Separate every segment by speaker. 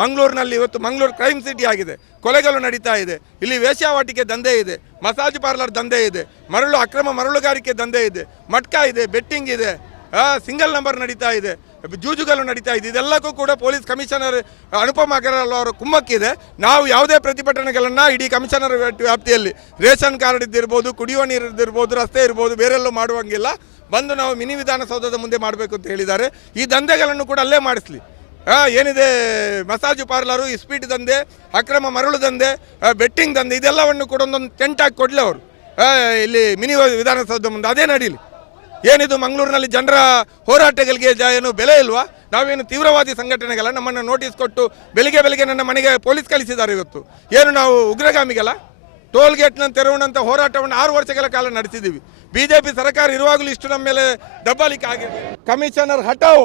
Speaker 1: ಮಂಗಳೂರಿನಲ್ಲಿ ಇವತ್ತು Mangaluru crime city ಆಗಿದೆ. ಕೊಲೆಗಳು ನಡೀತಾ ಇದೆ. ಇಲ್ಲಿ ವೇಶ್ಯಾವಾಟಿಕೆ ದಂಧೆ ಇದೆ. ಮಸಾಜ್ ಪಾರ್ಲರ್ ದಂಧೆ ಇದೆ. ಮರಳು, ಅಕ್ರಮ ಮರಳುಗಾರಿಕೆ ದಂಧೆ ಇದೆ. ಮಟ್ಕಾ ಇದೆ, ಬೆಟ್ಟಿಂಗ್ ಇದೆ. ಸಿಂಗಲ್ ನಂಬರ್ ನಡೀತಾ ಇದೆ. ಜೂಜುಗಳು ನಡೀತಾ ಇದೆ. ಇದೆಲ್ಲಕ್ಕೂ ಕೂಡ ಪೊಲೀಸ್ ಕಮಿಷನರ್ ಅನುಪಮ ಅಗರ್ವಾಲ್ ಅವರ ಕುಮ್ಮಕ್ಕಿದೆ. ನಾವು ಯಾವುದೇ ಪ್ರತಿಭಟನೆಗಳನ್ನು ಇಡೀ ಕಮಿಷನರ್ ವ್ಯಾಪ್ತಿಯಲ್ಲಿ ರೇಷನ್ ಕಾರ್ಡ್ ಇದ್ದಿರ್ಬೋದು ಕುಡಿಯುವ ನೀರು ಇದ್ದಿರ್ಬೋದು, ರಸ್ತೆ ಇರ್ಬೋದು, ಬೇರೆಲ್ಲೂ ಮಾಡುವಂಗಿಲ್ಲ. ಬಂದು ನಾವು ಮಿನಿ ವಿಧಾನಸೌಧದ ಮುಂದೆ ಮಾಡಬೇಕು ಅಂತ ಹೇಳಿದ್ದಾರೆ. ಈ ದಂಧೆಗಳನ್ನು ಕೂಡ ಅಲ್ಲೇ ಮಾಡಿಸ್ಲಿ. ಏನಿದೆ? ಮಸಾಜು ಪಾರ್ಲರು ಇಸ್ಪೀಟ್ ದಂಧೆ, ಅಕ್ರಮ ಮರಳು ದಂಧೆ ಬೆಟ್ಟಿಂಗ್ ದಂಧೆ, ಇದೆಲ್ಲವನ್ನು ಕೂಡ ಒಂದೊಂದು ಟೆಂಟ್ ಹಾಕಿ ಕೊಡಲಿ ಅವರು. ಇಲ್ಲಿ ಮಿನಿ ವಿಧಾನಸೌಧ ಮುಂದೆ ಅದೇ ನಡೀಲಿ. ಏನಿದು ಮಂಗಳೂರಿನಲ್ಲಿ ಜನರ ಹೋರಾಟಗಳಿಗೆ ಏನು ಬೆಲೆ ಇಲ್ವಾ? ನಾವೇನು ತೀವ್ರವಾದಿ ಸಂಘಟನೆಗಳ ನಮ್ಮನ್ನು ನೋಟಿಸ್ ಕೊಟ್ಟು ಬೆಳಿಗ್ಗೆ ಬೆಳಿಗ್ಗೆ ನನ್ನ ಮನೆಗೆ ಪೊಲೀಸ್ ಕಳಿಸಿದ್ದಾರೆ ಇವತ್ತು. ಏನು ನಾವು ಉಗ್ರಗಾಮಿಗೆಲ್ಲ? ಟೋಲ್ ಗೇಟ್ನ ತೆರವುನಂತ ಹೋರಾಟವನ್ನು ಆರು ವರ್ಷಗಳ ಕಾಲ ನಡೆಸಿದ್ದೀವಿ ಬಿಜೆಪಿ ಸರ್ಕಾರ ಇರುವಾಗಲೂ ಇಷ್ಟು ನಮ್ಮ ಮೇಲೆ ದಬ್ಬಾಲಿಕೆ ಆಗಿದೆ ಕಮಿಷನರ್ ಹಟಾವು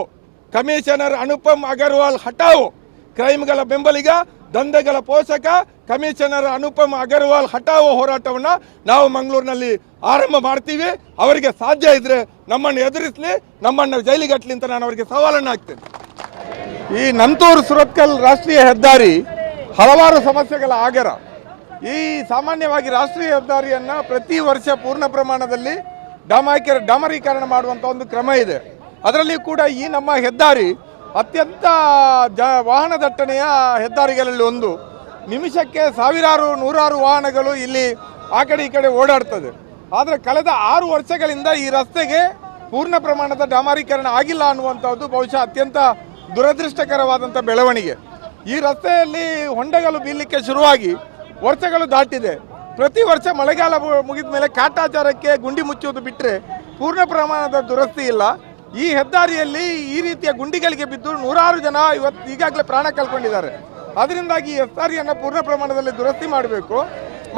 Speaker 1: ಕಮಿಷನರ್ ಅನುಪಮ್ ಅಗರ್ವಾಲ್ ಹಟಾವು ಕ್ರೈಮ್ಗಳ ಬೆಂಬಲಿಗ, ದಂಧೆಗಳ ಪೋಷಕ ಕಮಿಷನರ್ ಅನುಪಮ್ ಅಗರ್ವಾಲ್ ಹಟಾವು ಹೋರಾಟವನ್ನು ನಾವು ಮಂಗಳೂರಿನಲ್ಲಿ ಆರಂಭ ಮಾಡ್ತೀವಿ. ಅವರಿಗೆ ಸಾಧ್ಯ ಇದ್ರೆ ನಮ್ಮನ್ನು ಎದುರಿಸಲಿ, ನಮ್ಮನ್ನು ಜೈಲಿಗಟ್ಟಲಿ ಅಂತ ನಾನು ಅವರಿಗೆ ಸವಾಲನ್ನು ಹಾಕ್ತೇನೆ. ಈ ನಂತೂರು ಸುರತ್ಕಲ್ ರಾಷ್ಟ್ರೀಯ ಹೆದ್ದಾರಿ ಹಲವಾರು ಸಮಸ್ಯೆಗಳ ಆಗರ. ಈ ಸಾಮಾನ್ಯವಾಗಿ ರಾಷ್ಟ್ರೀಯ ಹೆದ್ದಾರಿಯನ್ನ ಪ್ರತಿ ವರ್ಷ ಪೂರ್ಣ ಪ್ರಮಾಣದಲ್ಲಿ ಡಾಮಾಕೀರ ಡಾಮರೀಕರಣ ಮಾಡುವಂಥ ಒಂದು ಕ್ರಮ ಇದೆ. ಅದರಲ್ಲಿ ಕೂಡ ಈ ನಮ್ಮ ಹೆದ್ದಾರಿ ಅತ್ಯಂತ ಜ ವಾಹನ ದಟ್ಟಣೆಯ ಹೆದ್ದಾರಿಗಳಲ್ಲಿ ಒಂದು. ನಿಮಿಷಕ್ಕೆ ಸಾವಿರಾರು, ನೂರಾರು ವಾಹನಗಳು ಇಲ್ಲಿ ಆ ಕಡೆ ಈ ಕಡೆ ಓಡಾಡ್ತದೆ. ಆದರೆ ಕಳೆದ ಆರು ವರ್ಷಗಳಿಂದ ಈ ರಸ್ತೆಗೆ ಪೂರ್ಣ ಪ್ರಮಾಣದ ಡಾಮಾರೀಕರಣ ಆಗಿಲ್ಲ ಅನ್ನುವಂಥದ್ದು ಬಹುಶಃ ಅತ್ಯಂತ ದುರದೃಷ್ಟಕರವಾದಂಥ ಬೆಳವಣಿಗೆ. ಈ ರಸ್ತೆಯಲ್ಲಿ ಹೊಂಡೆಗಳು ಬೀಳಲಿಕ್ಕೆ ಶುರುವಾಗಿ ವರ್ಷಗಳು ದಾಟಿದೆ. ಪ್ರತಿ ವರ್ಷ ಮಳೆಗಾಲ ಮುಗಿದ ಮೇಲೆ ಕಾಟಾಚಾರಕ್ಕೆ ಗುಂಡಿ ಮುಚ್ಚುವುದು ಬಿಟ್ಟರೆ ಪೂರ್ಣ ಪ್ರಮಾಣದ ದುರಸ್ತಿ ಇಲ್ಲ. ಈ ಹೆದ್ದಾರಿಯಲ್ಲಿ ಈ ರೀತಿಯ ಗುಂಡಿಗಳಿಗೆ ಬಿದ್ದು ನೂರಾರು ಜನ ಇವತ್ತು ಈಗಾಗಲೇ ಪ್ರಾಣ ಕಳ್ಕೊಂಡಿದ್ದಾರೆ. ಅದರಿಂದಾಗಿ ಈ ಹೆದ್ದಾರಿಯನ್ನು ಪೂರ್ಣ ಪ್ರಮಾಣದಲ್ಲಿ ದುರಸ್ತಿ ಮಾಡಬೇಕು.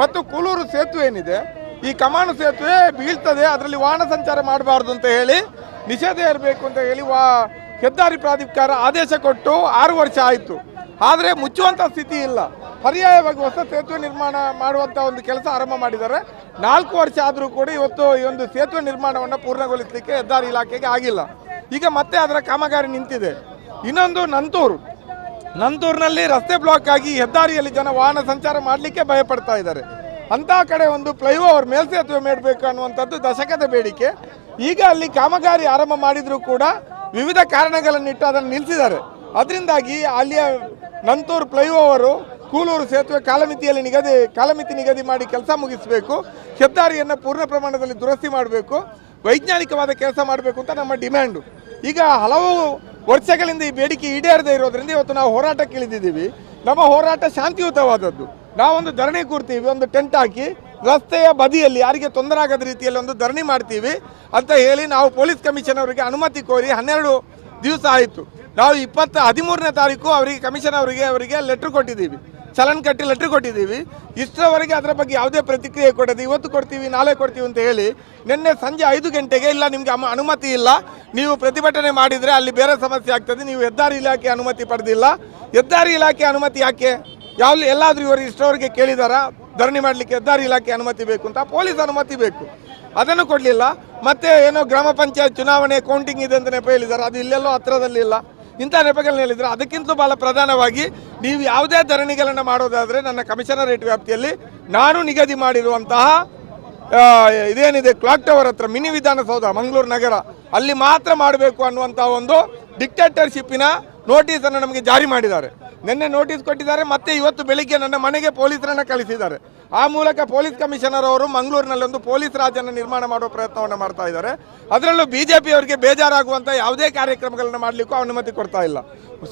Speaker 1: ಮತ್ತು ಕೂಲೂರು ಸೇತುವೆ ಏನಿದೆ, ಈ ಕಮಾನು ಸೇತುವೆ ಬೀಳ್ತದೆ, ಅದರಲ್ಲಿ ವಾಹನ ಸಂಚಾರ ಮಾಡಬಾರ್ದು ಅಂತ ಹೇಳಿ ನಿಷೇಧ ಇರಬೇಕು ಅಂತ ಹೇಳಿ ವಾ ಹೆದ್ದಾರಿ ಪ್ರಾಧಿಕಾರ ಆದೇಶ ಕೊಟ್ಟು ಆರು ವರ್ಷ ಆಯಿತು. ಆದರೆ ಮುಚ್ಚುವಂಥ ಸ್ಥಿತಿ ಇಲ್ಲ. ಪರ್ಯಾಯವಾಗಿ ಹೊಸ ಸೇತುವೆ ನಿರ್ಮಾಣ ಮಾಡುವಂಥ ಒಂದು ಕೆಲಸ ಆರಂಭ ಮಾಡಿದ್ದಾರೆ. ನಾಲ್ಕು ವರ್ಷ ಆದರೂ ಕೂಡ ಇವತ್ತು ಈ ಒಂದು ಸೇತುವೆ ನಿರ್ಮಾಣವನ್ನು ಪೂರ್ಣಗೊಳಿಸಲಿಕ್ಕೆ ಹೆದ್ದಾರಿ ಇಲಾಖೆಗೆ ಆಗಿಲ್ಲ. ಈಗ ಮತ್ತೆ ಅದರ ಕಾಮಗಾರಿ ನಿಂತಿದೆ. ಇನ್ನೊಂದು ನಂತೂರು. ನಂತೂರಿನಲ್ಲಿ ರಸ್ತೆ ಬ್ಲಾಕ್ ಆಗಿ ಹೆದ್ದಾರಿಯಲ್ಲಿ ಜನ ವಾಹನ ಸಂಚಾರ ಮಾಡಲಿಕ್ಕೆ ಭಯಪಡ್ತಾ ಇದ್ದಾರೆ. ಅಂತಹ ಕಡೆ ಒಂದು ಫ್ಲೈಓವರ್ ಮೇಲ್ಸೇತುವೆ ಮಾಡಬೇಕು ಅನ್ನುವಂಥದ್ದು ದಶಕದ ಬೇಡಿಕೆ. ಈಗ ಅಲ್ಲಿ ಕಾಮಗಾರಿ ಆರಂಭ ಮಾಡಿದರೂ ಕೂಡ ವಿವಿಧ ಕಾರಣಗಳನ್ನಿಟ್ಟು ಅದನ್ನು ನಿಲ್ಲಿಸಿದ್ದಾರೆ ಅದರಿಂದಾಗಿ ಅಲ್ಲಿಯ ನಂತೂರು ಫ್ಲೈಓವರು ಕೂಲೂರು ಸೇತುವೆ ಕಾಲಮಿತಿಯಲ್ಲಿ ನಿಗದಿ, ಕಾಲಮಿತಿ ನಿಗದಿ ಮಾಡಿ ಕೆಲಸ ಮುಗಿಸಬೇಕು. ಹೆದ್ದಾರಿಯನ್ನು ಪೂರ್ಣ ಪ್ರಮಾಣದಲ್ಲಿ ದುರಸ್ತಿ ಮಾಡಬೇಕು. ವೈಜ್ಞಾನಿಕವಾದ ಕೆಲಸ ಮಾಡಬೇಕು ಅಂತ ನಮ್ಮ ಡಿಮ್ಯಾಂಡು. ಈಗ ಹಲವು ವರ್ಷಗಳಿಂದ ಈ ಬೇಡಿಕೆ ಈಡೇರದೇ ಇರೋದ್ರಿಂದ ಇವತ್ತು ನಾವು ಹೋರಾಟಕ್ಕೆ ಇಳಿದಿದ್ದೀವಿ. ನಮ್ಮ ಹೋರಾಟ ಶಾಂತಿಯುತವಾದದ್ದು. ನಾವೊಂದು ಧರಣಿ ಕೂರ್ತೀವಿ, ಒಂದು ಟೆಂಟ್ ಹಾಕಿ ರಸ್ತೆಯ ಬದಿಯಲ್ಲಿ ಯಾರಿಗೆ ತೊಂದರೆ ಆಗದ ರೀತಿಯಲ್ಲಿ ಒಂದು ಧರಣಿ ಮಾಡ್ತೀವಿ ಅಂತ ಹೇಳಿ ನಾವು ಪೊಲೀಸ್ ಕಮಿಷನ್ ಅವರಿಗೆ ಅನುಮತಿ ಕೋರಿ ಹನ್ನೆರಡು ದಿವಸ ಆಯಿತು. ನಾವು ಇಪ್ಪತ್ತ ಹದಿಮೂರನೇ ತಾರೀಕು ಅವರಿಗೆ, ಕಮಿಷನ್ ಅವರಿಗೆ ಅವರಿಗೆ ಲೆಟ್ರ್ ಕೊಟ್ಟಿದ್ದೀವಿ. ಚಲನ್ ಕಟ್ಟಿ ಲೆಟ್ರ್ ಕೊಟ್ಟಿದ್ದೀವಿ. ಇಷ್ಟರವರೆಗೆ ಅದರ ಬಗ್ಗೆ ಯಾವುದೇ ಪ್ರತಿಕ್ರಿಯೆ ಕೊಡದೆ ಇವತ್ತು ಕೊಡ್ತೀವಿ, ನಾಳೆ ಕೊಡ್ತೀವಿ ಅಂತ ಹೇಳಿ ನಿನ್ನೆ ಸಂಜೆ ಐದು ಗಂಟೆಗೆ ಇಲ್ಲ, ನಿಮಗೆ ಅನುಮತಿ ಇಲ್ಲ. ನೀವು ಪ್ರತಿಭಟನೆ ಮಾಡಿದರೆ ಅಲ್ಲಿ ಬೇರೆ ಸಮಸ್ಯೆ ಆಗ್ತದೆ. ನೀವು ಹೆದ್ದಾರಿ ಇಲಾಖೆ ಅನುಮತಿ ಪಡೆದಿಲ್ಲ. ಹೆದ್ದಾರಿ ಇಲಾಖೆ ಅನುಮತಿ ಯಾಕೆ? ಯಾವ ಎಲ್ಲಾದರೂ ಇವರು ಇಷ್ಟರವರೆಗೆ ಕೇಳಿದಾರಾ, ಧರಣಿ ಮಾಡಲಿಕ್ಕೆ ಹೆದ್ದಾರಿ ಇಲಾಖೆ ಅನುಮತಿ ಬೇಕು ಅಂತ ಪೊಲೀಸ್ ಅನುಮತಿ ಬೇಕು. ಅದನ್ನು ಕೊಡಲಿಲ್ಲ. ಮತ್ತೆ ಏನೋ ಗ್ರಾಮ ಪಂಚಾಯತ್ ಚುನಾವಣೆ ಕೌಂಟಿಂಗ್ ಇದೆ ಅಂತ ನೆಪ ಹೇಳಿದ್ದಾರೆ ಅದು ಇಲ್ಲೆಲ್ಲೋ ಹತ್ರದಲ್ಲಿ ಇಲ್ಲ. ಇಂಥ ನೆಪಗಳನ್ನ ಹೇಳಿದ್ರೆ. ಅದಕ್ಕಿಂತ ಬಹಳ ಪ್ರಧಾನವಾಗಿ ನೀವು ಯಾವುದೇ ಧರಣಿಗಳನ್ನು ಮಾಡೋದಾದರೆ ನನ್ನ ಕಮಿಷನರೇಟ್ ವ್ಯಾಪ್ತಿಯಲ್ಲಿ ನಾನು ನಿಗದಿ ಮಾಡಿರುವಂತಹ ಇದೇನಿದೆ, ಕ್ಲಾಕ್ ಟವರ್ ಹತ್ರ ಮಿನಿ ವಿಧಾನಸೌಧ, ಮಂಗಳೂರು ನಗರ. ಅಲ್ಲಿ ಮಾತ್ರ ಮಾಡಬೇಕು ಅನ್ನುವಂಥ ಒಂದು ಡಿಕ್ಟೇಟರ್ಶಿಪ್ಪಿನ ನೋಟಿಸನ್ನು ನಮಗೆ ಜಾರಿ ಮಾಡಿದ್ದಾರೆ. ನಿನ್ನೆ ನೋಟಿಸ್ ಕೊಟ್ಟಿದ್ದಾರೆ, ಮತ್ತೆ ಇವತ್ತು ಬೆಳಿಗ್ಗೆ ನನ್ನ ಮನೆಗೆ ಪೊಲೀಸರನ್ನು ಕಳಿಸಿದ್ದಾರೆ. ಆ ಮೂಲಕ ಪೊಲೀಸ್ ಕಮಿಷನರ್ ಅವರು ಮಂಗಳೂರಿನಲ್ಲೊಂದು ಪೊಲೀಸ್ ರಾಜನ್ನು ನಿರ್ಮಾಣ ಮಾಡುವ ಪ್ರಯತ್ನವನ್ನು ಮಾಡ್ತಾ ಇದ್ದಾರೆ. ಅದರಲ್ಲೂ ಬಿಜೆಪಿ ಅವರಿಗೆ ಬೇಜಾರಾಗುವಂಥ ಯಾವುದೇ ಕಾರ್ಯಕ್ರಮಗಳನ್ನು ಮಾಡಲಿಕ್ಕೂ ಅನುಮತಿ ಕೊಡ್ತಾ ಇಲ್ಲ.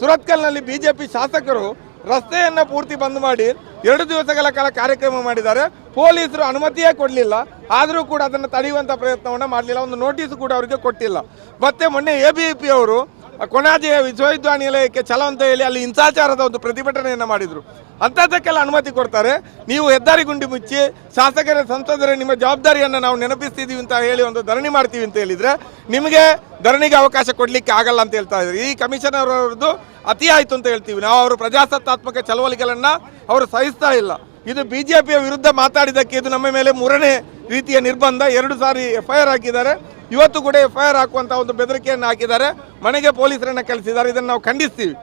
Speaker 1: ಸುರತ್ಕಲ್ನಲ್ಲಿ ಬಿಜೆಪಿ ಶಾಸಕರು ರಸ್ತೆಯನ್ನು ಪೂರ್ತಿ ಬಂದ್ ಮಾಡಿ ಎರಡು ದಿವಸಗಳ ಕಾಲ ಕಾರ್ಯಕ್ರಮ ಮಾಡಿದ್ದಾರೆ. ಪೊಲೀಸರು ಅನುಮತಿಯೇ ಕೊಡಲಿಲ್ಲ. ಆದರೂ ಕೂಡ ಅದನ್ನು ತಡೆಯುವಂಥ ಪ್ರಯತ್ನವನ್ನು ಮಾಡಲಿಲ್ಲ. ಒಂದು ನೋಟಿಸ್ ಕೂಡ ಅವರಿಗೆ ಕೊಟ್ಟಿಲ್ಲ. ಮತ್ತೆ ಮೊನ್ನೆ ಎ ಅವರು ಕೊಣಾಜೆಯ ವಿಶ್ವವಿದ್ಯಾನಿಲಯಕ್ಕೆ ಚಲೋ ಅಂತ ಹೇಳಿ ಅಲ್ಲಿ ಹಿಂಸಾಚಾರದ ಒಂದು ಪ್ರತಿಭಟನೆಯನ್ನು ಮಾಡಿದರು. ಅಂಥದ್ದಕ್ಕೆಲ್ಲ ಅನುಮತಿ ಕೊಡ್ತಾರೆ. ನೀವು ಹೆದ್ದಾರಿ ಗುಂಡಿ ಮುಚ್ಚಿ ಶಾಸಕರ ಸಂಸದರ ನಿಮ್ಮ ಜವಾಬ್ದಾರಿಯನ್ನು ನಾವು ನೆನಪಿಸ್ತಿದ್ದೀವಿ ಅಂತ ಹೇಳಿ ಒಂದು ಧರಣಿ ಮಾಡ್ತೀವಿ ಅಂತ ಹೇಳಿದರೆ ನಿಮಗೆ ಧರಣಿಗೆ ಅವಕಾಶ ಕೊಡಲಿಕ್ಕೆ ಆಗಲ್ಲ ಅಂತ ಹೇಳ್ತಾ ಇದ್ದಾರೆ. ಈ ಕಮಿಷನರ್ ಅವರದ್ದು ಅತಿ ಆಯಿತು ಅಂತ ಹೇಳ್ತೀವಿ. ನಾವು ಅವರು ಪ್ರಜಾಸತ್ತಾತ್ಮಕ ಚಳವಳಿಗಳನ್ನು ಅವರು ಸಹಿಸ್ತಾ ಇಲ್ಲ. ಇದು ಬಿಜೆಪಿಯ ವಿರುದ್ಧ ಮಾತಾಡಿದ್ದಕ್ಕೆ ಇದು ನಮ್ಮ ಮೇಲೆ ಮೂರನೇ ರೀತಿಯ ನಿರ್ಬಂಧ. ಎರಡು ಸಾರಿ ಎಫ್ ಐ ಆರ್ ಹಾಕಿದ್ದಾರೆ. ಇವತ್ತು ಕೂಡ ಎಫ್ ಐ ಆರ್ ಹಾಕುವಂಥ ಒಂದು ಬೆದರಿಕೆಯನ್ನು ಹಾಕಿದ್ದಾರೆ. ಮನೆಗೆ ಪೊಲೀಸರನ್ನು ಕಳಿಸಿದ್ದಾರೆ. ಇದನ್ನು ನಾವು ಖಂಡಿಸ್ತೀವಿ.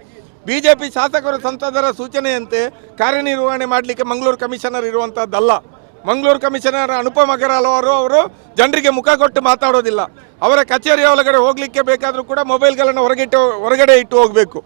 Speaker 1: ಬಿಜೆಪಿ ಶಾಸಕರು ಸಂಸದರ ಸೂಚನೆಯಂತೆ ಕಾರ್ಯನಿರ್ವಹಣೆ ಮಾಡಲಿಕ್ಕೆ ಮಂಗಳೂರು ಕಮಿಷನರ್ ಇರುವಂಥದ್ದಲ್ಲ ಮಂಗಳೂರು ಕಮಿಷನರ್ ಅನುಪಮ್ ಅಗರ್ವಾಲ್ ಅವರು ಅವರು ಜನರಿಗೆ ಮುಖ ಕೊಟ್ಟು ಮಾತಾಡೋದಿಲ್ಲ. ಅವರ ಕಚೇರಿಯ ಒಳಗಡೆ ಹೋಗ್ಲಿಕ್ಕೆ ಬೇಕಾದರೂ ಕೂಡ ಮೊಬೈಲ್ಗಳನ್ನು ಹೊರಗಿಟ್ಟು, ಹೊರಗಡೆ ಇಟ್ಟು ಹೋಗಬೇಕು.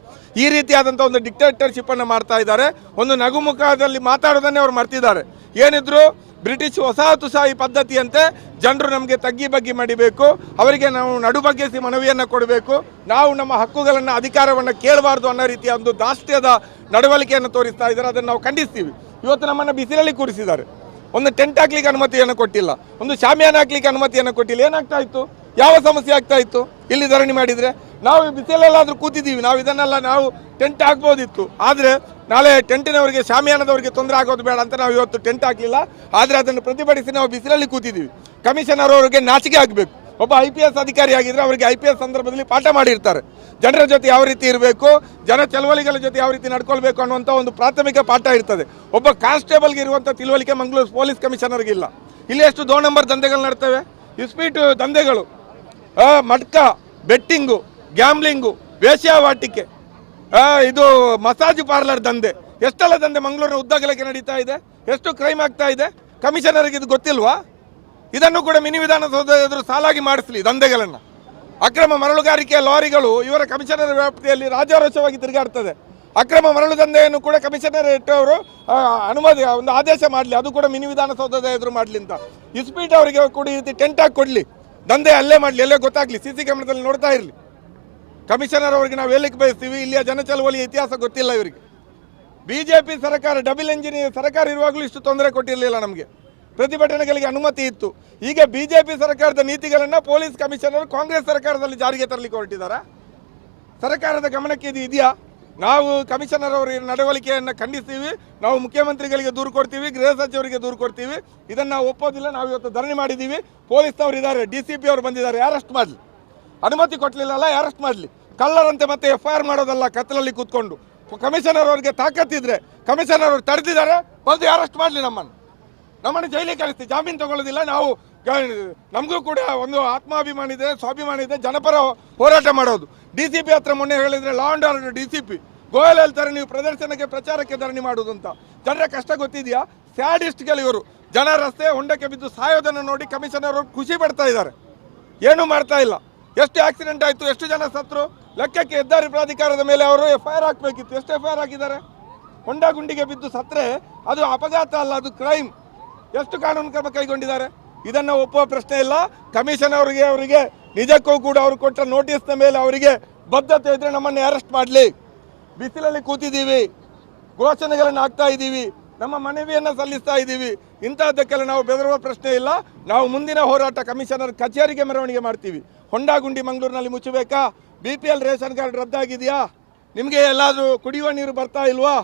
Speaker 1: ಈ ರೀತಿಯಾದಂಥ ಒಂದು ಡಿಕ್ಟೇಟರ್ಶಿಪ್ಪನ್ನು ಮಾಡ್ತಾ ಇದ್ದಾರೆ. ಒಂದು ನಗುಮುಖದಲ್ಲಿ ಮಾತಾಡೋದನ್ನೇ ಅವರು ಮರ್ತಿದ್ದಾರೆ. ಏನಿದ್ರು ಬ್ರಿಟಿಷ್ ವಸಾಹತುಶಾಹಿ ಪದ್ಧತಿಯಂತೆ ಜನರು ನಮಗೆ ತಗ್ಗಿ ಬಗ್ಗಿ ಮಾಡಿಬೇಕು. ಅವರಿಗೆ ನಾವು ನಡುಬಗ್ಗಿಸಿ ಮನವಿಯನ್ನು ಕೊಡಬೇಕು. ನಾವು ನಮ್ಮ ಹಕ್ಕುಗಳನ್ನು, ಅಧಿಕಾರವನ್ನು ಕೇಳಬಾರ್ದು ಅನ್ನೋ ರೀತಿಯ ಒಂದು ದಾಷ್ಟ್ಯದ ನಡವಳಿಕೆಯನ್ನು ತೋರಿಸ್ತಾ ಇದ್ದಾರೆ. ಅದನ್ನು ನಾವು ಖಂಡಿಸ್ತೀವಿ. ಇವತ್ತು ನಮ್ಮನ್ನು ಬಿಸಿಲಲ್ಲಿ ಕೂರಿಸಿದ್ದಾರೆ. ಒಂದು ಟೆಂಟ್ ಹಾಕ್ಲಿಕ್ಕೆ ಅನುಮತಿಯನ್ನು ಕೊಟ್ಟಿಲ್ಲ. ಒಂದು ಶಾಮಿಯಾನ ಹಾಕ್ಲಿಕ್ಕೆ ಅನುಮತಿಯನ್ನು ಕೊಟ್ಟಿಲ್ಲ. ಏನಾಗ್ತಾ ಇತ್ತು? ಯಾವ ಸಮಸ್ಯೆ ಆಗ್ತಾ ಇತ್ತು? ಇಲ್ಲಿ ಧರಣಿ ಮಾಡಿದ್ರೆ ನಾವು ಬಿಸಿಲಲ್ಲಾದ್ರೂ ಕೂತಿದ್ದೀವಿ. ನಾವು ಇದನ್ನೆಲ್ಲ ನಾವು ಟೆಂಟ್ ಹಾಕ್ಬೋದಿತ್ತು. ಆದರೆ ನಾಳೆ ಟೆಂಟಿನವರಿಗೆ, ಶಾಮಿಯಾನದವರಿಗೆ ತೊಂದರೆ ಆಗೋದು ಬೇಡ ಅಂತ ನಾವು ಇವತ್ತು ಟೆಂಟ್ ಹಾಕಲಿಲ್ಲ. ಆದರೆ ಅದನ್ನು ಪ್ರತಿಭಟಿಸಿ ನಾವು ಬಿಸಿಲಲ್ಲಿ ಕೂತಿದ್ದೀವಿ. ಕಮಿಷನರ್ ಅವರಿಗೆ ನಾಚಿಕೆ ಆಗಬೇಕು. ಒಬ್ಬ ಐ ಪಿ ಎಸ್ ಅಧಿಕಾರಿ ಆಗಿದ್ರೆ ಅವರಿಗೆ ಐ ಪಿ ಎಸ್ ಸಂದರ್ಭದಲ್ಲಿ ಪಾಠ ಮಾಡಿರ್ತಾರೆ. ಜನರ ಜೊತೆ ಯಾವ ರೀತಿ ಇರಬೇಕು, ಜನ ಚಳವಳಿಗಳ ಜೊತೆ ಯಾವ ರೀತಿ ನಡ್ಕೊಳ್ಬೇಕು ಅನ್ನುವಂಥ ಒಂದು ಪ್ರಾಥಮಿಕ ಪಾಠ ಇರ್ತದೆ. ಒಬ್ಬ ಕಾನ್ಸ್ಟೇಬಲ್ಗೆ ಇರುವಂಥ ತಿಳುವಳಿಕೆ ಮಂಗಳೂರು ಪೊಲೀಸ್ ಕಮಿಷನರ್ಗೆ ಇಲ್ಲ. ಇಲ್ಲಿ ಎಷ್ಟು ದೋ ನಂಬರ್ ದಂಧೆಗಳು ನಡ್ತವೆ? ಇಸ್ಪೀಟು ದಂಧೆಗಳು ಮಟ್ಕ ಬೆಟ್ಟಿಂಗು ಗ್ಯಾಮ್ಲಿಂಗು ವೇಶ್ಯಾವಾಟಿಕೆ ಇದು ಮಸಾಜ್ ಪಾರ್ಲರ್ ದಂಧೆ. ಎಷ್ಟೆಲ್ಲ ದಂಧೆ ಮಂಗಳೂರಿನ ಉದ್ದಗಲಕ್ಕೆ ನಡೀತಾ ಇದೆ? ಎಷ್ಟು ಕ್ರೈಮ್ ಆಗ್ತಾ ಇದೆ? ಕಮಿಷನರ್ಗೆ ಇದು ಗೊತ್ತಿಲ್ವಾ? ಇದನ್ನು ಕೂಡ ಮಿನಿ ವಿಧಾನಸೌಧ ಎದುರು ಸಾಲಾಗಿ ಮಾಡಿಸಲಿ ದಂಧೆಗಳನ್ನು. ಅಕ್ರಮ ಮರಳುಗಾರಿಕೆಯ ಲಾರಿಗಳು ಇವರ ಕಮಿಷನರ್ ವ್ಯಾಪ್ತಿಯಲ್ಲಿ ರಾಜಾರೋಷವಾಗಿ ತಿರುಗಾಡ್ತದೆ. ಅಕ್ರಮ ಮರಳು ದಂಧೆಯನ್ನು ಕೂಡ ಕಮಿಷನರ್ ಇಟ್ಟವರು ಅನುಮತಿ, ಒಂದು ಆದೇಶ ಮಾಡಲಿ, ಅದು ಕೂಡ ಮಿನಿ ವಿಧಾನಸೌಧದ ಎದುರು ಮಾಡಲಿ ಅಂತ. ಇಸ್ಪೀಟ್ ಅವರಿಗೆ ಕೂಡ ಈ ರೀತಿ ಟೆಂಟ್ ಹಾಕಿ ಕೊಡಲಿ. ದಂಧೆ ಅಲ್ಲೇ ಮಾಡಲಿ ಎಲ್ಲೇ ಗೊತ್ತಾಗ್ಲಿ, ಸಿ ಸಿ ಕ್ಯಾಮ್ರಾದಲ್ಲಿ ನೋಡ್ತಾ ಇರಲಿ. ಕಮಿಷನರ್ ಅವರಿಗೆ ನಾವು ಹೇಳಿಕ್ಕೆ ಬಯಸ್ತೀವಿ, ಇಲ್ಲಿಯ ಜನಚಳವಳಿಯ ಇತಿಹಾಸ ಗೊತ್ತಿಲ್ಲ ಇವರಿಗೆ. ಬಿಜೆಪಿ ಸರ್ಕಾರ, ಡಬಲ್ ಇಂಜಿನಿಯರ್ ಸರ್ಕಾರ ಇರುವಾಗಲೂ ಇಷ್ಟು ತೊಂದರೆ ಕೊಟ್ಟಿರಲಿಲ್ಲ ನಮಗೆ. ಪ್ರತಿಭಟನೆಗಳಿಗೆ ಅನುಮತಿ ಇತ್ತು. ಈಗ ಬಿಜೆಪಿ ಸರ್ಕಾರದ ನೀತಿಗಳನ್ನು ಪೊಲೀಸ್ ಕಮಿಷನರ್ ಕಾಂಗ್ರೆಸ್ ಸರ್ಕಾರದಲ್ಲಿ ಜಾರಿಗೆ ತರಲಿಕ್ಕೆ ಹೊರಟಿದ್ದಾರಾ ಸರ್ಕಾರದ ಗಮನಕ್ಕೆ ಇದು ಇದೆಯಾ? ನಾವು ಕಮಿಷನರ್ ಅವರ ನಡವಳಿಕೆಯನ್ನು ಖಂಡಿಸ್ತೀವಿ, ನಾವು ಮುಖ್ಯಮಂತ್ರಿಗಳಿಗೆ ದೂರು ಕೊಡ್ತೀವಿ, ಗೃಹ ಸಚಿವರಿಗೆ ದೂರು ಕೊಡ್ತೀವಿ. ಇದನ್ನು ಒಪ್ಪೋದಿಲ್ಲ, ನಾವು ಇವತ್ತು ಧರಣಿ ಮಾಡಿದ್ದೀವಿ ಪೊಲೀಸ್ನವರು ಇದ್ದಾರೆ ಡಿ ಸಿ ಪಿ ಅವರು ಬಂದಿದ್ದಾರೆ ಅರೆಸ್ಟ್ ಮಾಡಲಿ? ಅನುಮತಿ ಕೊಟ್ಟಲಿಲ್ಲಲ್ಲ ಅರೆಸ್ಟ್ ಮಾಡಲಿ? ಕಳ್ಳರಂತೆ ಮತ್ತೆ ಎಫ್ ಐ ಆರ್ ಮಾಡೋದಲ್ಲ, ಕತ್ತಲಲ್ಲಿ ಕೂತ್ಕೊಂಡು. ಕಮಿಷನರ್ ಅವರಿಗೆ ತಾಕತ್ತಿದ್ರೆ, ಕಮಿಷನರ್ ಅವರು ತಡೆದಿದ್ದಾರೆ ಬಂದು ಅರೆಸ್ಟ್ ಮಾಡಲಿ ನಮ್ಮನ್ನು? ನಮ್ಮನ್ನು ಜೈಲಿಗೆ ಕಳಿಸ್ತಿ. ಜಾಮೀನು ತಗೊಳ್ಳೋದಿಲ್ಲ. ನಾವು ನಮಗೂ ಕೂಡ ಒಂದು ಆತ್ಮಾಭಿಮಾನ ಇದೆ, ಸ್ವಾಭಿಮಾನ ಇದೆ. ಜನಪರ ಹೋರಾಟ ಮಾಡೋದು. ಡಿ ಸಿ ಪಿ ಹತ್ರ ಮೊನ್ನೆ ಹೇಳಿದ್ರೆ law and order D C P Goyal ಹೇಳ್ತಾರೆ ನೀವು ಪ್ರದರ್ಶನಕ್ಕೆ ಪ್ರಚಾರಕ್ಕೆ ಧರಣಿ ಮಾಡೋದು ಅಂತ. ಜನರ ಕಷ್ಟ ಗೊತ್ತಿದೆಯಾ? ಸ್ಯಾಡಿಸ್ಟ್ಗಳು ಇವರು. ಜನ ರಸ್ತೆ ಹೊಂಡಕ್ಕೆ ಬಿದ್ದು ಸಾಯೋದನ್ನು ನೋಡಿ ಕಮಿಷನರ್ ಅವರು ಖುಷಿ ಪಡ್ತಾ ಇದ್ದಾರೆ. ಏನೂ ಮಾಡ್ತಾ ಇಲ್ಲ. ಎಷ್ಟು ಆಕ್ಸಿಡೆಂಟ್ ಆಯಿತು, ಎಷ್ಟು ಜನ ಸತ್ರು? ಲೆಕ್ಕಕ್ಕೆ ಹೆದ್ದಾರಿ ಪ್ರಾಧಿಕಾರದ ಮೇಲೆ ಅವರು ಎಫ್ ಐ ಆರ್ ಹಾಕಬೇಕಿತ್ತು. ಎಷ್ಟು ಎಫ್ ಐ ಆರ್ ಹಾಕಿದ್ದಾರೆ? ಹೊಂಡ ಗುಂಡಿಗೆ ಬಿದ್ದು ಸತ್ರೆ, ಅದು ಅಪಘಾತ ಅಲ್ಲ, ಅದು ಕ್ರೈಮ್. ಎಷ್ಟು ಕಾನೂನು ಕ್ರಮ ಕೈಗೊಂಡಿದ್ದಾರೆ? ಇದನ್ನು ಒಪ್ಪುವ ಪ್ರಶ್ನೆ ಇಲ್ಲ. ಕಮಿಷನ್ ಅವರಿಗೆ ಅವರಿಗೆ, ನಿಜಕ್ಕೂ ಕೂಡ ಅವರು ಕೊಟ್ಟ ನೋಟಿಸ್ನ ಮೇಲೆ ಅವರಿಗೆ ಬದ್ಧತೆ ಇದ್ರೆ ನಮ್ಮನ್ನು ಅರೆಸ್ಟ್ ಮಾಡಲಿ. ಬಿಸಿಲಲ್ಲಿ ಕೂತಿದ್ದೀವಿ. ಘೋಷಣೆಗಳನ್ನು ಹಾಕ್ತಾ ಇದ್ದೀವಿ. ನಮ್ಮ ಮನವಿಯನ್ನು ಸಲ್ಲಿಸ್ತಾ ಇದ್ದೀವಿ. ಇಂಥದ್ದಕ್ಕೆಲ್ಲ ನಾವು ಬೆದರುವ ಪ್ರಶ್ನೆ ಇಲ್ಲ. ನಾವು ಮುಂದಿನ ಹೋರಾಟ ಕಮಿಷನರ್ ಕಚೇರಿಗೆ ಮೆರವಣಿಗೆ ಮಾಡ್ತೀವಿ. ಹೊಂಡಾಗುಂಡಿ ಮಂಗಳೂರಿನಲ್ಲಿ ಮುಚ್ಚಬೇಕಾ? B P L ration card ರದ್ದಾಗಿದೆಯಾ? ನಿಮಗೆ ಎಲ್ಲಾದರೂ ಕುಡಿಯುವ ನೀರು ಬರ್ತಾ ಇಲ್ವಾ?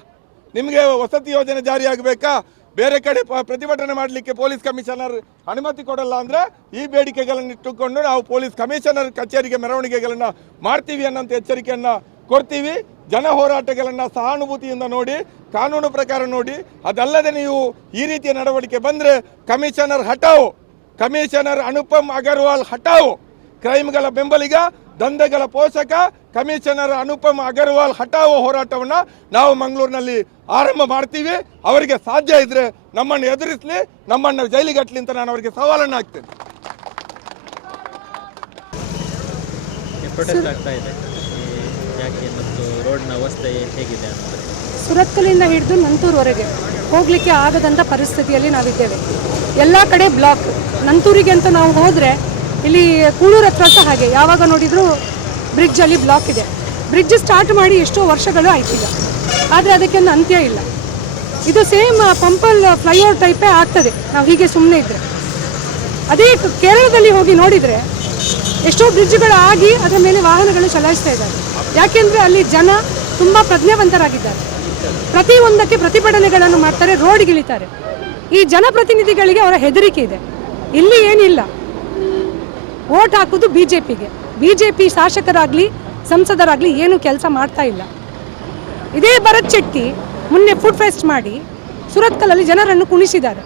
Speaker 1: ನಿಮಗೆ ವಸತಿ ಯೋಜನೆ ಜಾರಿಯಾಗಬೇಕಾ ಬೇರೆ ಕಡೆ ಪ್ರತಿಭಟನೆ ಮಾಡಲಿಕ್ಕೆ ಪೊಲೀಸ್ ಕಮಿಷನರ್ ಅನುಮತಿ ಕೊಡಲ್ಲ ಅಂದರೆ ಈ ಬೇಡಿಕೆಗಳನ್ನು ಇಟ್ಟುಕೊಂಡು ನಾವು ಪೊಲೀಸ್ ಕಮಿಷನರ್ ಕಚೇರಿಗೆ ಮೆರವಣಿಗೆಗಳನ್ನು ಮಾಡ್ತೀವಿ ಅನ್ನೋಂಥ ಎಚ್ಚರಿಕೆಯನ್ನು ಕೊಡ್ತೀವಿ. ಜನ ಹೋರಾಟಗಳನ್ನು ಸಹಾನುಭೂತಿಯಿಂದ ನೋಡಿ, ಕಾನೂನು ಪ್ರಕಾರ ನೋಡಿ. ಅದಲ್ಲದೆ ನೀವು ಈ ರೀತಿಯ ನಡವಳಿಕೆ ಬಂದರೆ ಕಮಿಷನರ್ ಹಟಾವು ಕಮಿಷನರ್ ಅನುಪಮ್ ಅಗರ್ವಾಲ್ ಹಟಾವು ಕ್ರೈಮ್ಗಳ ಬೆಂಬಲಿಗ ದಂಧೆಗಳ ಪೋಷಕ ಕಮಿಷನರ್ ಅನುಪಮ್ ಅಗರ್ವಾಲ್ ಹಠಾವ ಹೋರಾಟವನ್ನು ನಾವು ಮಂಗಳೂರಿನಲ್ಲಿ ಆರಂಭ ಮಾಡ್ತೀವಿ. ಅವರಿಗೆ ಸಾಧ್ಯ ಇದ್ರೆ ನಮ್ಮನ್ನು ಎದುರಿಸಲಿ ನಮ್ಮನ್ನು ಜೈಲಿಗಟ್ಟಲಿ ಹಟ್ಲಿ ಅಂತ ನಾನು ಅವರಿಗೆ ಸವಾಲನ್ನು ಹಾಕ್ತೇನೆ.
Speaker 2: ಸುರತ್ಕಲಿಂದ ಹಿಡಿದು ನಂತೂರ್ವರೆಗೆ ಹೋಗಲಿಕ್ಕೆ ಆಗದಂತ ಪರಿಸ್ಥಿತಿಯಲ್ಲಿ ನಾವಿದ್ದೇವೆ. ಎಲ್ಲ ಕಡೆ ಬ್ಲಾಕ್ ನಂತೂರಿಗೆ ಅಂತ ನಾವು ಹೋದರೆ ಇಲ್ಲಿ ಕೂಳೂರು ಹತ್ರ ಸಹ ಹಾಗೆ, ಯಾವಾಗ ನೋಡಿದರೂ ಬ್ರಿಡ್ಜಲ್ಲಿ ಬ್ಲಾಕ್ ಇದೆ. ಬ್ರಿಡ್ಜ್ ಸ್ಟಾರ್ಟ್ ಮಾಡಿ ಎಷ್ಟೋ ವರ್ಷಗಳು ಆಯ್ತು ಈಗ ಆದರೆ ಅದಕ್ಕೆ ಒಂದು ಅಂತ್ಯ ಇಲ್ಲ. ಇದು ಸೇಮ್ ಪಂಪಲ್ ಫ್ಲೈಓವರ್ ಟೈಪೇ ಆಗ್ತದೆ. ನಾವು ಹೀಗೆ ಸುಮ್ಮನೆ ಇದ್ದರೆ ಅದೇ ಕೇರಳದಲ್ಲಿ ಹೋಗಿ ನೋಡಿದರೆ ಎಷ್ಟೋ ಬ್ರಿಡ್ಜ್ಗಳು ಆಗಿ ಅದರ ಮೇಲೆ ವಾಹನಗಳು ಚಲಾಯಿಸ್ತಾ ಇದ್ದಾರೆ. ಯಾಕೆಂದರೆ ಅಲ್ಲಿ ಜನ ತುಂಬ ಪ್ರಜ್ಞಾವಂತರಾಗಿದ್ದಾರೆ. ಪ್ರತಿ ಒಂದಕ್ಕೆ ಪ್ರತಿಭಟನೆಗಳನ್ನು ಮಾಡ್ತಾರೆ ರೋಡ್ಗಿಳಿತಾರೆ ಈ ಜನಪ್ರತಿನಿಧಿಗಳಿಗೆ ಅವರ ಹೆದರಿಕೆ ಇದೆ. ಇಲ್ಲಿ ಏನಿಲ್ಲ ವೋಟ್ ಹಾಕೋದು ಬಿ ಜೆ ಪಿಗೆ ಬಿ ಜೆ ಪಿ ಶಾಸಕರಾಗಲಿ, ಸಂಸದರಾಗಲಿ ಏನು ಕೆಲಸ ಮಾಡ್ತಾ ಇಲ್ಲ. ಇದೇ ಭರತ್ ಶೆಟ್ಟಿ ಮೊನ್ನೆ ಫುಡ್ ಫೆಸ್ಟ್ ಮಾಡಿ ಸುರತ್ಕಲಲ್ಲಿ ಜನರನ್ನು ಕುಣಿಸಿದ್ದಾರೆ.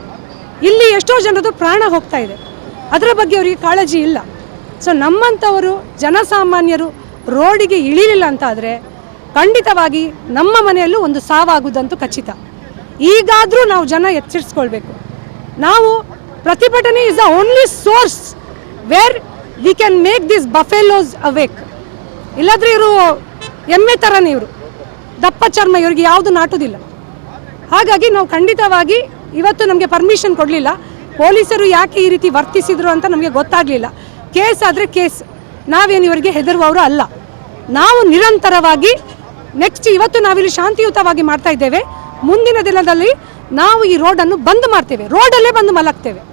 Speaker 2: ಇಲ್ಲಿ ಎಷ್ಟೋ ಜನರದು ಪ್ರಾಣ ಹೋಗ್ತಾ ಇದೆ. ಅದರ ಬಗ್ಗೆ ಅವರಿಗೆ ಕಾಳಜಿ ಇಲ್ಲ. ಸೊ ನಮ್ಮಂಥವರು ಜನಸಾಮಾನ್ಯರು ರೋಡಿಗೆ ಇಳಿಲಿಲ್ಲ ಅಂತಾದರೆ ಖಂಡಿತವಾಗಿ ನಮ್ಮ ಮನೆಯಲ್ಲೂ ಒಂದು ಸಾವಾಗುವುದಂತೂ ಖಚಿತ. ಈಗಾದರೂ ನಾವು ಜನ ಎಚ್ಚರಿಸ್ಕೊಳ್ಬೇಕು. ನಾವು ಪ್ರತಿಭಟನೆ is the only source where we can make this buffaloes awake ಇಲ್ಲಾದ್ರೆ ಇವರು ಎಮ್ಮೆ ಥರನೇ ಇವರು. ದಪ್ಪ ಚರ್ಮ, ಇವರಿಗೆ ಯಾವುದು ನಾಟೋದಿಲ್ಲ. ಹಾಗಾಗಿ ನಾವು ಖಂಡಿತವಾಗಿ ಇವತ್ತು ನಮಗೆ ಪರ್ಮಿಷನ್ ಕೊಡಲಿಲ್ಲ. ಪೊಲೀಸರು ಯಾಕೆ ಈ ರೀತಿ ವರ್ತಿಸಿದ್ರು ಅಂತ ನಮಗೆ ಗೊತ್ತಾಗಲಿಲ್ಲ. ಕೇಸ್ ಆದರೆ ಕೇಸ್. ನಾವೇನು ಇವರಿಗೆ ಹೆದರುವವರು ಅಲ್ಲ. ನಾವು ನಿರಂತರವಾಗಿ ನೆಕ್ಸ್ಟ್ ಇವತ್ತು ನಾವಿಲ್ಲಿ ಶಾಂತಿಯುತವಾಗಿ ಮಾಡ್ತಾ ಇದ್ದೇವೆ. ಮುಂದಿನ ದಿನದಲ್ಲಿ ನಾವು ಈ ರೋಡನ್ನು ಬಂದ್ ಮಾಡ್ತೇವೆ. ರೋಡಲ್ಲೇ ಬಂದು ಮಲಗ್ತೇವೆ.